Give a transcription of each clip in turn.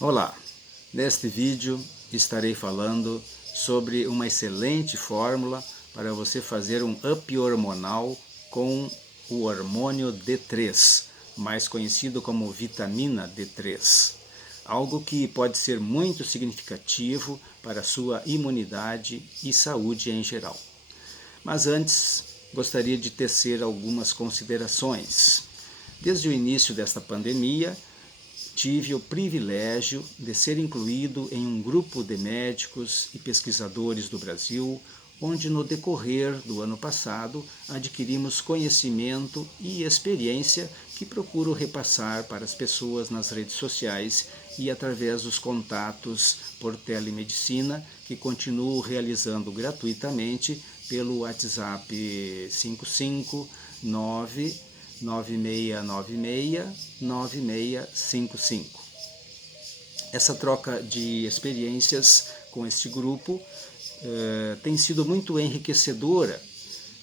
Olá, neste vídeo estarei falando sobre uma excelente fórmula para você fazer um up hormonal com o hormônio D3, mais conhecido como vitamina D3. Algo que pode ser muito significativo para a sua imunidade e saúde em geral. Mas antes, gostaria de tecer algumas considerações. Desde o início desta pandemia, tive o privilégio de ser incluído em um grupo de médicos e pesquisadores do Brasil, onde no decorrer do ano passado adquirimos conhecimento e experiência que procuro repassar para as pessoas nas redes sociais e através dos contatos por telemedicina que continuo realizando gratuitamente pelo WhatsApp 559 9656-9655. Essa troca de experiências com este grupo tem sido muito enriquecedora,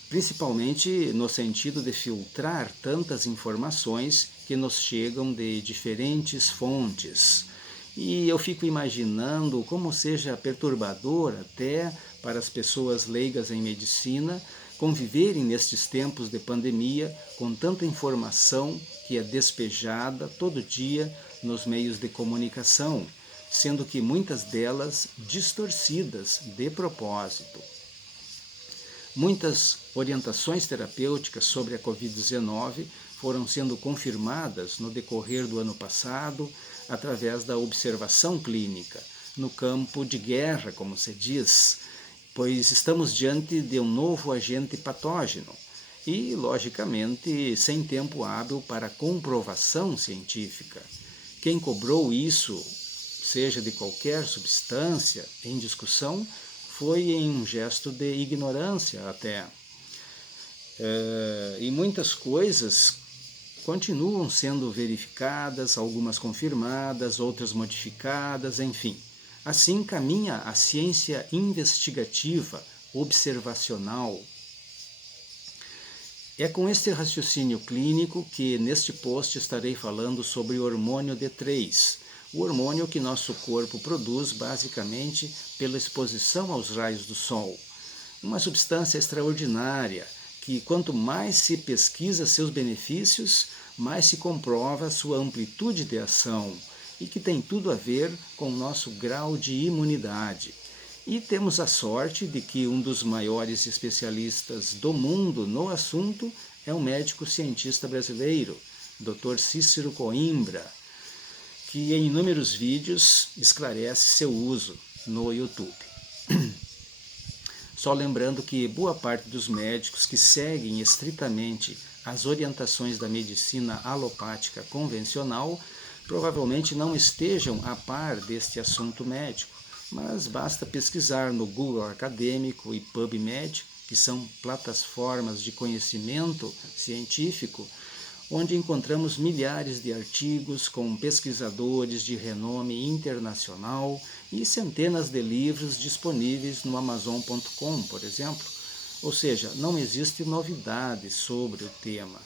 principalmente no sentido de filtrar tantas informações que nos chegam de diferentes fontes. E eu fico imaginando como seja perturbador até para as pessoas leigas em medicina conviverem nestes tempos de pandemia com tanta informação que é despejada todo dia nos meios de comunicação, sendo que muitas delas distorcidas de propósito. Muitas orientações terapêuticas sobre a Covid-19 foram sendo confirmadas no decorrer do ano passado através da observação clínica, no campo de guerra, como se diz, pois estamos diante de um novo agente patógeno e, logicamente, sem tempo hábil para comprovação científica. Quem cobrou isso, seja de qualquer substância em discussão, foi em um gesto de ignorância até. E muitas coisas continuam sendo verificadas, algumas confirmadas, outras modificadas, enfim. Assim caminha a ciência investigativa, observacional. É com este raciocínio clínico que neste post estarei falando sobre o hormônio D3, o hormônio que nosso corpo produz basicamente pela exposição aos raios do sol. Uma substância extraordinária que, quanto mais se pesquisa seus benefícios, mais se comprova sua amplitude de ação e que tem tudo a ver com o nosso grau de imunidade. E temos a sorte de que um dos maiores especialistas do mundo no assunto é um médico cientista brasileiro, Dr. Cícero Coimbra, que em inúmeros vídeos esclarece seu uso no YouTube. Só lembrando que boa parte dos médicos que seguem estritamente as orientações da medicina alopática convencional provavelmente não estejam a par deste assunto médico, mas basta pesquisar no Google Acadêmico e PubMed, que são plataformas de conhecimento científico, onde encontramos milhares de artigos com pesquisadores de renome internacional e centenas de livros disponíveis no Amazon.com, por exemplo. Ou seja, não existe novidade sobre o tema.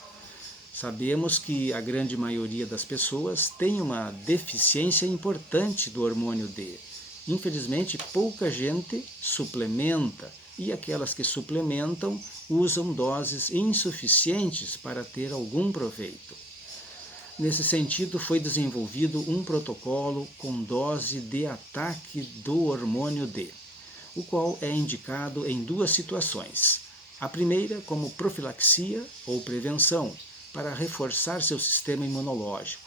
Sabemos que a grande maioria das pessoas tem uma deficiência importante do hormônio D. Infelizmente, pouca gente suplementa e aquelas que suplementam usam doses insuficientes para ter algum proveito. Nesse sentido, foi desenvolvido um protocolo com dose de ataque do hormônio D, o qual é indicado em duas situações. A primeira como profilaxia ou prevenção, para reforçar seu sistema imunológico,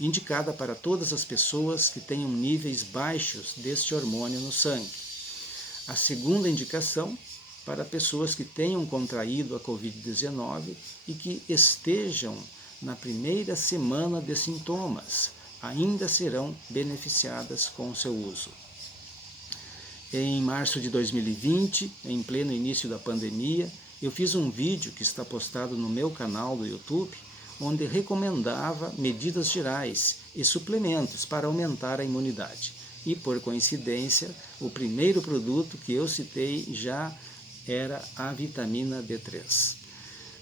indicada para todas as pessoas que tenham níveis baixos deste hormônio no sangue. A segunda indicação, para pessoas que tenham contraído a Covid-19 e que estejam na primeira semana de sintomas, ainda serão beneficiadas com o seu uso. Em março de 2020, em pleno início da pandemia, eu fiz um vídeo que está postado no meu canal do YouTube, onde recomendava medidas gerais e suplementos para aumentar a imunidade. E, por coincidência, o primeiro produto que eu citei já era a vitamina D3.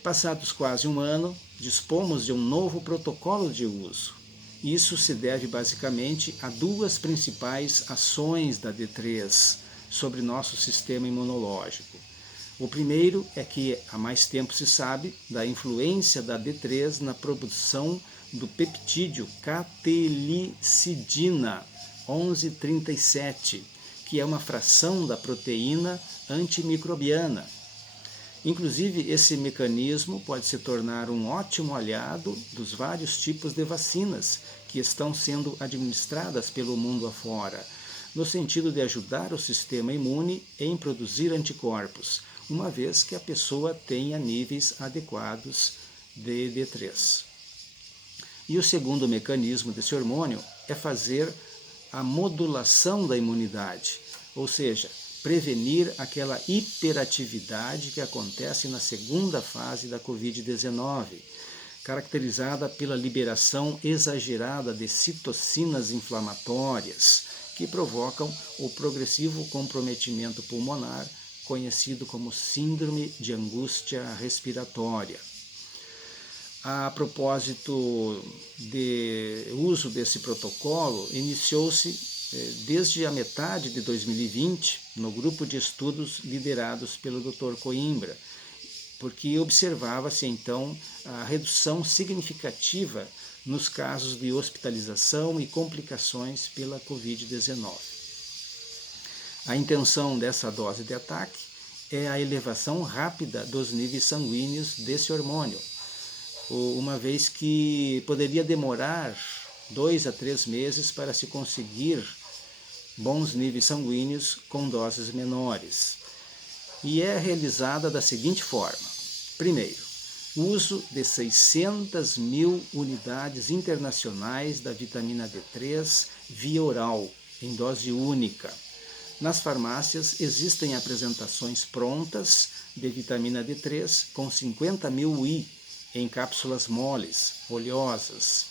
Passados quase um ano, dispomos de um novo protocolo de uso. Isso se deve basicamente a duas principais ações da D3 sobre nosso sistema imunológico. O primeiro é que há mais tempo se sabe da influência da D3 na produção do peptídeo catelicidina 1137, que é uma fração da proteína antimicrobiana. Inclusive, esse mecanismo pode se tornar um ótimo aliado dos vários tipos de vacinas que estão sendo administradas pelo mundo afora, no sentido de ajudar o sistema imune em produzir anticorpos, uma vez que a pessoa tenha níveis adequados de D3. E o segundo mecanismo desse hormônio é fazer a modulação da imunidade, ou seja, prevenir aquela hiperatividade que acontece na segunda fase da Covid-19, caracterizada pela liberação exagerada de citocinas inflamatórias, que provocam o progressivo comprometimento pulmonar, conhecido como síndrome de angústia respiratória. A propósito do uso desse protocolo, iniciou-se desde a metade de 2020 no grupo de estudos liderados pelo Dr. Coimbra, porque observava-se então a redução significativa nos casos de hospitalização e complicações pela Covid-19. A intenção dessa dose de ataque é a elevação rápida dos níveis sanguíneos desse hormônio, uma vez que poderia demorar 2 a 3 meses para se conseguir bons níveis sanguíneos com doses menores. E é realizada da seguinte forma. Primeiro, uso de 600 mil unidades internacionais da vitamina D3 via oral, em dose única. Nas farmácias existem apresentações prontas de vitamina D3 com 50 mil UI em cápsulas moles, oleosas.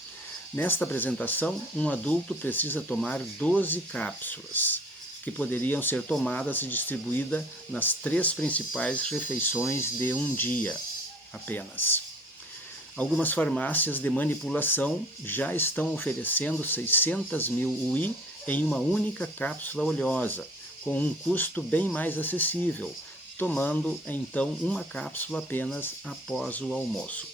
Nesta apresentação, um adulto precisa tomar 12 cápsulas, que poderiam ser tomadas e distribuídas nas 3 principais refeições de um dia apenas. Algumas farmácias de manipulação já estão oferecendo 600 mil UI em uma única cápsula oleosa, com um custo bem mais acessível, tomando então uma cápsula apenas após o almoço.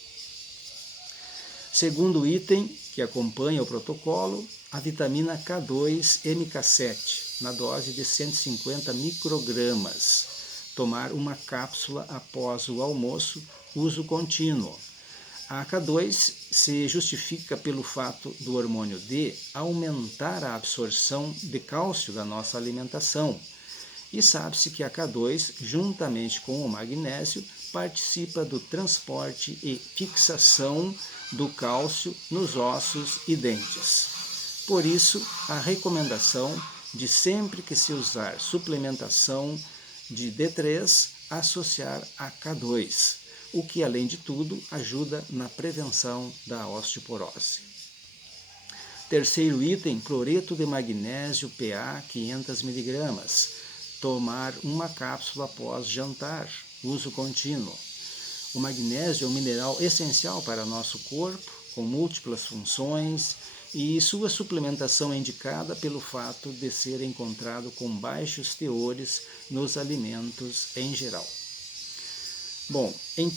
Segundo item que acompanha o protocolo, a vitamina K2-MK7, na dose de 150 microgramas. Tomar uma cápsula após o almoço, uso contínuo. A K2 se justifica pelo fato do hormônio D aumentar a absorção de cálcio da nossa alimentação. E sabe-se que a K2, juntamente com o magnésio, participa do transporte e fixação do cálcio nos ossos e dentes. Por isso, a recomendação de sempre que se usar suplementação de D3, associar a K2, o que, além de tudo, ajuda na prevenção da osteoporose. Terceiro item, cloreto de magnésio PA 500 mg. Tomar uma cápsula após jantar, uso contínuo. O magnésio é um mineral essencial para nosso corpo, com múltiplas funções, e sua suplementação é indicada pelo fato de ser encontrado com baixos teores nos alimentos em geral. Bom, em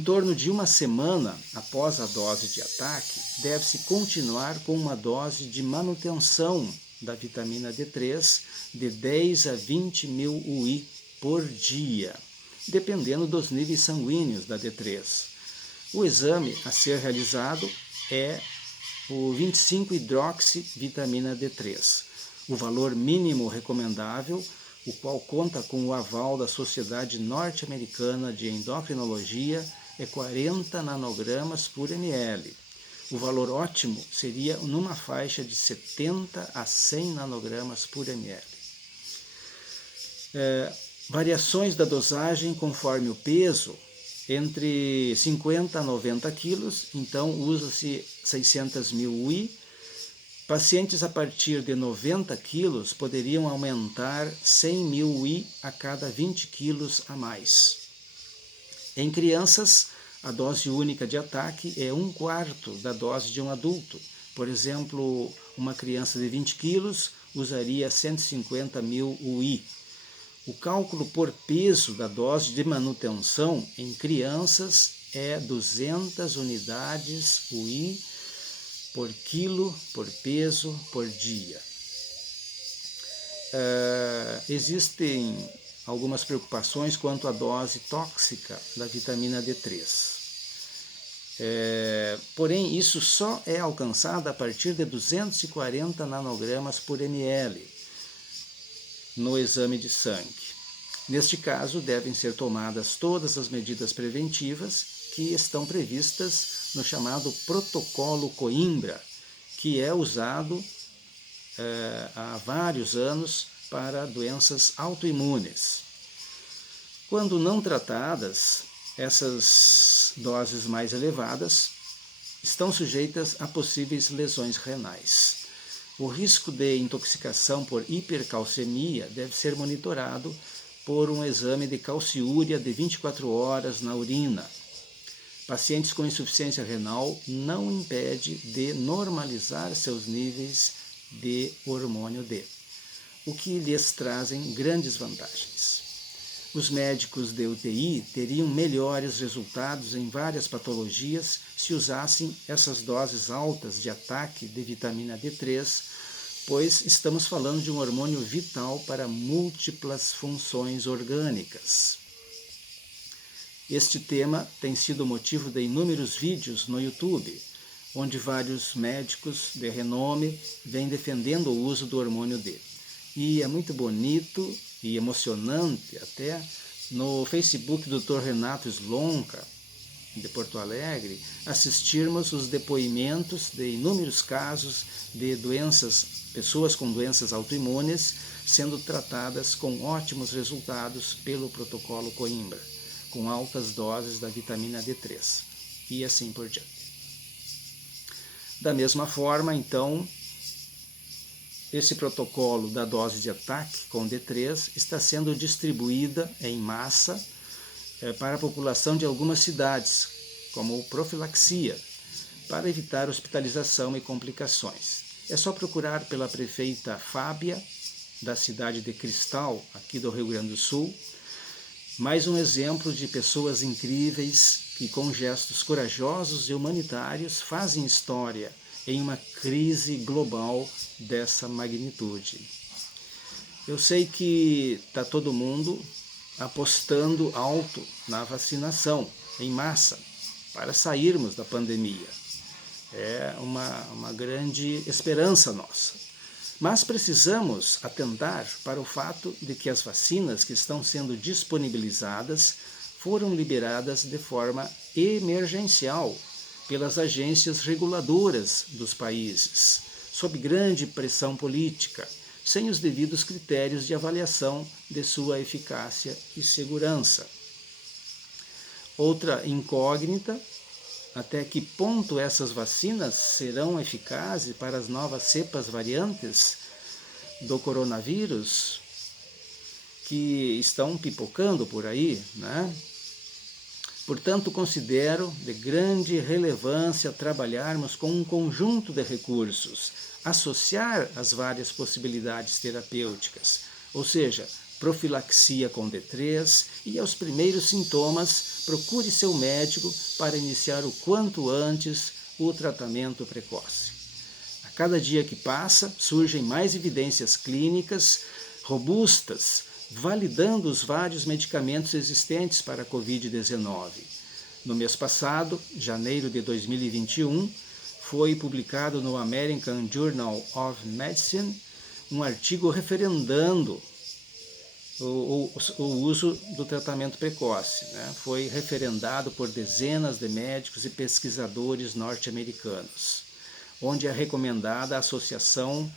torno de uma semana após a dose de ataque, deve-se continuar com uma dose de manutenção da vitamina D3 de 10 a 20 mil UI por dia, dependendo dos níveis sanguíneos da D3. O exame a ser realizado é o 25-hidroxivitamina D3. O valor mínimo recomendável, o qual conta com o aval da Sociedade Norte-Americana de Endocrinologia, é 40 nanogramas por ml. O valor ótimo seria numa faixa de 70 a 100 nanogramas por ml. Variações da dosagem conforme o peso, entre 50 a 90 quilos, então usa-se 600 mil UI. Pacientes a partir de 90 quilos poderiam aumentar 100 mil UI a cada 20 quilos a mais. Em crianças, A dose única de ataque é 1/4 da dose de um adulto. Por exemplo, uma criança de 20 quilos usaria 150 mil UI. O cálculo por peso da dose de manutenção em crianças é 200 unidades UI por quilo, por peso, por dia. Existem algumas preocupações quanto à dose tóxica da vitamina D3. Porém, isso só é alcançado a partir de 240 nanogramas por ml no exame de sangue. Neste caso, devem ser tomadas todas as medidas preventivas que estão previstas no chamado Protocolo Coimbra, que é usado há vários anos para doenças autoimunes. Quando não tratadas, essas doses mais elevadas estão sujeitas a possíveis lesões renais. O risco de intoxicação por hipercalcemia deve ser monitorado por um exame de calciúria de 24 horas na urina. Pacientes com insuficiência renal não impede de normalizar seus níveis de hormônio D, o que lhes trazem grandes vantagens. Os médicos de UTI teriam melhores resultados em várias patologias se usassem essas doses altas de ataque de vitamina D3, pois estamos falando de um hormônio vital para múltiplas funções orgânicas. Este tema tem sido motivo de inúmeros vídeos no YouTube, onde vários médicos de renome vêm defendendo o uso do hormônio D. E é muito bonito e emocionante até no Facebook do Dr. Renato Slonka, de Porto Alegre, assistirmos os depoimentos de inúmeros casos de pessoas com doenças autoimunes sendo tratadas com ótimos resultados pelo protocolo Coimbra, com altas doses da vitamina D3 e assim por diante. Da mesma forma, então, esse protocolo da dose de ataque com D3 está sendo distribuída em massa para a população de algumas cidades, como profilaxia, para evitar hospitalização e complicações. É só procurar pela prefeita Fábia, da cidade de Cristal, aqui do Rio Grande do Sul, mais um exemplo de pessoas incríveis que, com gestos corajosos e humanitários, fazem história em uma crise global dessa magnitude. Eu sei que está todo mundo apostando alto na vacinação, em massa, para sairmos da pandemia. É uma grande esperança nossa. Mas precisamos atentar para o fato de que as vacinas que estão sendo disponibilizadas foram liberadas de forma emergencial pelas agências reguladoras dos países, sob grande pressão política, sem os devidos critérios de avaliação de sua eficácia e segurança. Outra incógnita: até que ponto essas vacinas serão eficazes para as novas cepas variantes do coronavírus que estão pipocando por aí, né? Portanto, considero de grande relevância trabalharmos com um conjunto de recursos, associar as várias possibilidades terapêuticas, ou seja, profilaxia com D3 e aos primeiros sintomas, procure seu médico para iniciar o quanto antes o tratamento precoce. A cada dia que passa, surgem mais evidências clínicas robustas, validando os vários medicamentos existentes para a Covid-19. No mês passado, janeiro de 2021, foi publicado no American Journal of Medicine um artigo referendando o uso do tratamento precoce, né? Foi referendado por dezenas de médicos e pesquisadores norte-americanos, onde é recomendada a associação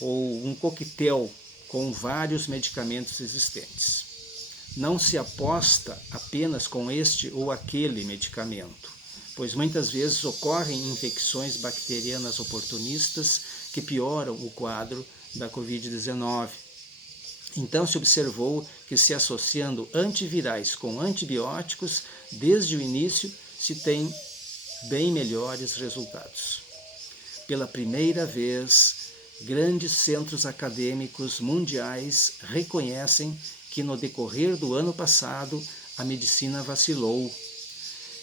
ou um coquetel com vários medicamentos existentes. Não se aposta apenas com este ou aquele medicamento, pois muitas vezes ocorrem infecções bacterianas oportunistas que pioram o quadro da Covid-19. Então se observou que, se associando antivirais com antibióticos desde o início, se tem bem melhores resultados. Pela primeira vez, grandes centros acadêmicos mundiais reconhecem que no decorrer do ano passado a medicina vacilou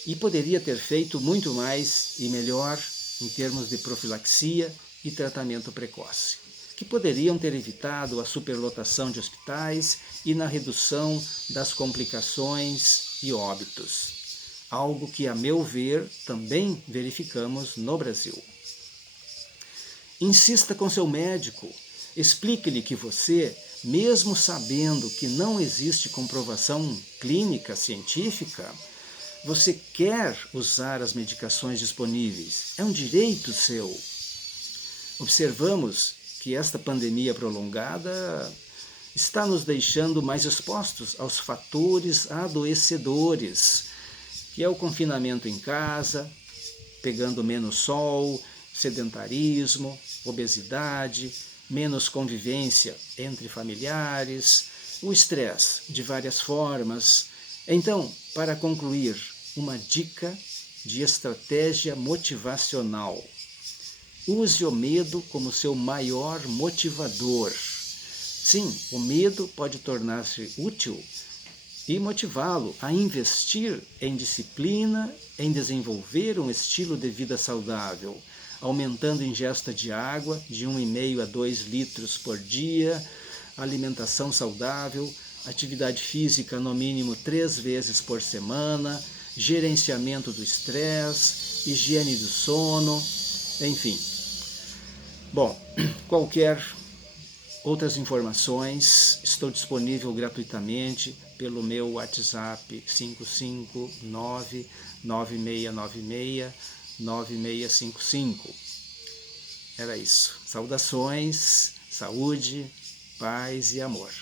e poderia ter feito muito mais e melhor em termos de profilaxia e tratamento precoce, que poderiam ter evitado a superlotação de hospitais e na redução das complicações e óbitos, algo que, a meu ver, também verificamos no Brasil. Insista com seu médico, explique-lhe que você, mesmo sabendo que não existe comprovação clínica científica, você quer usar as medicações disponíveis, é um direito seu. Observamos que esta pandemia prolongada está nos deixando mais expostos aos fatores adoecedores, que é o confinamento em casa, pegando menos sol, sedentarismo, obesidade, menos convivência entre familiares, o estresse de várias formas. Então, para concluir, uma dica de estratégia motivacional. Use o medo como seu maior motivador. Sim, o medo pode tornar-se útil e motivá-lo a investir em disciplina, em desenvolver um estilo de vida saudável, aumentando a ingesta de água de 1,5 a 2 litros por dia, alimentação saudável, atividade física no mínimo 3 vezes por semana, gerenciamento do estresse, higiene do sono, enfim. Bom, qualquer outras informações, estou disponível gratuitamente pelo meu WhatsApp 559-9696-9655. Era isso. Saudações, saúde, paz e amor.